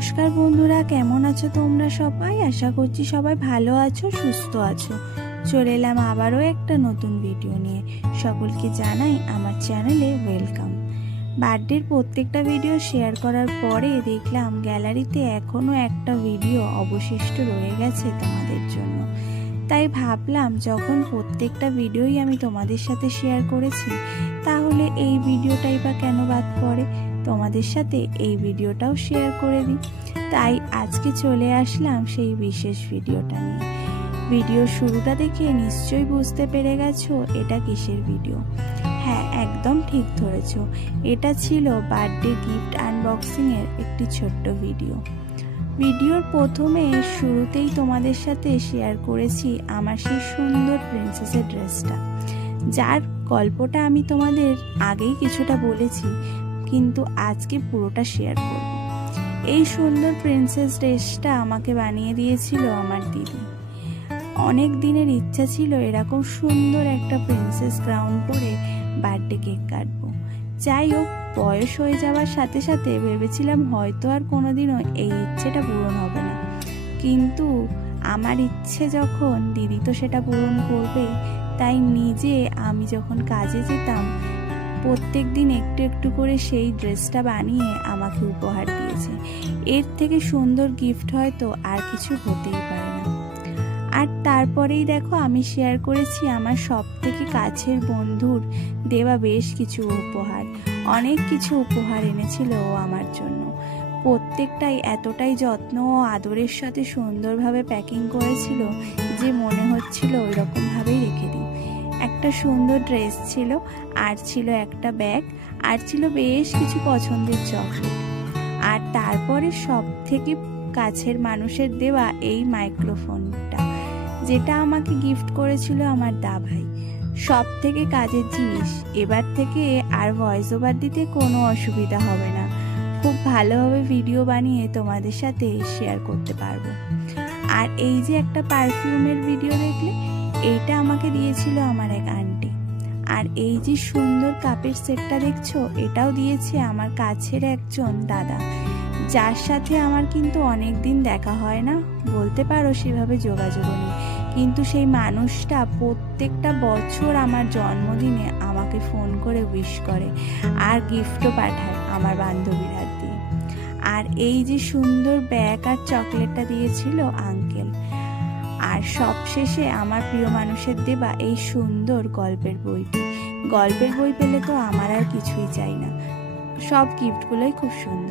নমস্কার বন্ধুরা, কেমন আছো তোমরা সবাই? আশা করছি সবাই ভালো আছো, সুস্থ আছো। চলে এলাম আবারও একটা নতুন ভিডিও নিয়ে। সকলকে জানাই আমার চ্যানেলে ওয়েলকাম। বার্থডের প্রত্যেকটা ভিডিও শেয়ার করার পরে দেখলাম গ্যালারিতে এখনও একটা ভিডিও অবশিষ্ট রয়ে গেছে তোমাদের জন্য। তাই ভাবলাম যখন প্রত্যেকটা ভিডিওই আমি তোমাদের সাথে শেয়ার করেছি, তাহলে এই ভিডিওটাই বা কেন বাদ পড়ে, তোমাদের সাথে এই ভিডিওটাও শেয়ার করে দিই। তাই আজকে চলে আসলাম সেই বিশেষ ভিডিওটা নিয়ে। ভিডিও শুরুটা দেখে নিশ্চয়ই বুঝতে পেরে গেছো এটা কিসের ভিডিও। হ্যাঁ, একদম ঠিক ধরেছ, এটা ছিল বার্থডে গিফট আনবক্সিংয়ের একটি ছোট্ট ভিডিও। ভিডিওর প্রথমে শুরুতেই তোমাদের সাথে শেয়ার করেছি আমার সেই সুন্দর প্রিন্সেসের ড্রেসটা, যার গল্পটা আমি তোমাদের আগেই কিছুটা বলেছি, কিন্তু আজকে পুরোটা শেয়ার করব। এই সুন্দর প্রিন্সেস ড্রেসটা আমাকে বানিয়ে দিয়েছিল আমার দিদি। অনেক দিনের ইচ্ছা ছিল এরকম সুন্দর একটা প্রিন্সেস ক্রাউন পরে বার্থডে কেক কাটবো। যাই হোক, বয়স হয়ে যাওয়ার সাথে সাথে ভেবেছিলাম হয়তো আর কোনোদিনও এই ইচ্ছেটা পূরণ হবে না, কিন্তু আমার ইচ্ছে যখন, দিদি তো সেটা পূরণ করবেই। তাই নিজে আমি যখন কাজে যেতাম, প্রত্যেক দিন একটু একটু করে সেই ড্রেসটা বানিয়ে আমাকে উপহার দিয়েছে। এর থেকে সুন্দর গিফট হয়তো আর কিছু হতেই পারে না। আর তারপরেই দেখো, আমি শেয়ার করেছি আমার সব থেকে কাছের বন্ধুর দেওয়া বেশ কিছু উপহার। অনেক কিছু উপহার এনেছিল ও আমার জন্য। প্রত্যেকটাই এতটাই যত্ন ও আদরের সাথে সুন্দরভাবে প্যাকিং করেছিল যে মনে হচ্ছিল ওই রকমভাবেই রেখে দিই। একটা সুন্দর ড্রেস ছিল, আর ছিল একটা ব্যাগ, আর ছিল বেশ কিছু পছন্দের চকলেট। আর তারপরে সব থেকে কাছের মানুষের দেওয়া এই মাইক্রোফোনটা, যেটা আমাকে গিফট করেছিল আমার দাভাই। সব থেকে কাজের জিনিস। এবার থেকে আর ভয়েস ওভার দিতে কোনো অসুবিধা হবে না, খুব ভালোভাবে ভিডিও বানিয়ে তোমাদের সাথে শেয়ার করতে পারবো। আর এই যে একটা পারফিউমের ভিডিও দেখলে, এইটা আমাকে দিয়েছিল আমার এক আন্টি। আর এই যে সুন্দর কাপের সেটটা দেখছো, এটাও দিয়েছে আমার কাছের একজন দাদা, যার সাথে আমার কিন্তু অনেক দিন দেখা হয় না, বলতে পারো সেভাবে যোগাযোগও নেই। কিন্তু সেই মানুষটা প্রত্যেকটা বছর আমার জন্মদিনে আমাকে ফোন করে উইশ করে আর গিফটও পাঠায় আমার বান্ধবীর হাত দিয়ে। আর এই যে সুন্দর ব্যাগ আর চকলেটটা দিয়েছিল আঙ্কেল। আর সবশেষে আমার প্রিয় মানুষের দেবা এই সুন্দর গল্পের বইটি। গল্পের বই পেলে তো আমার আর কিছুই চাই না, সব গিফটগুলোই খুব সুন্দর।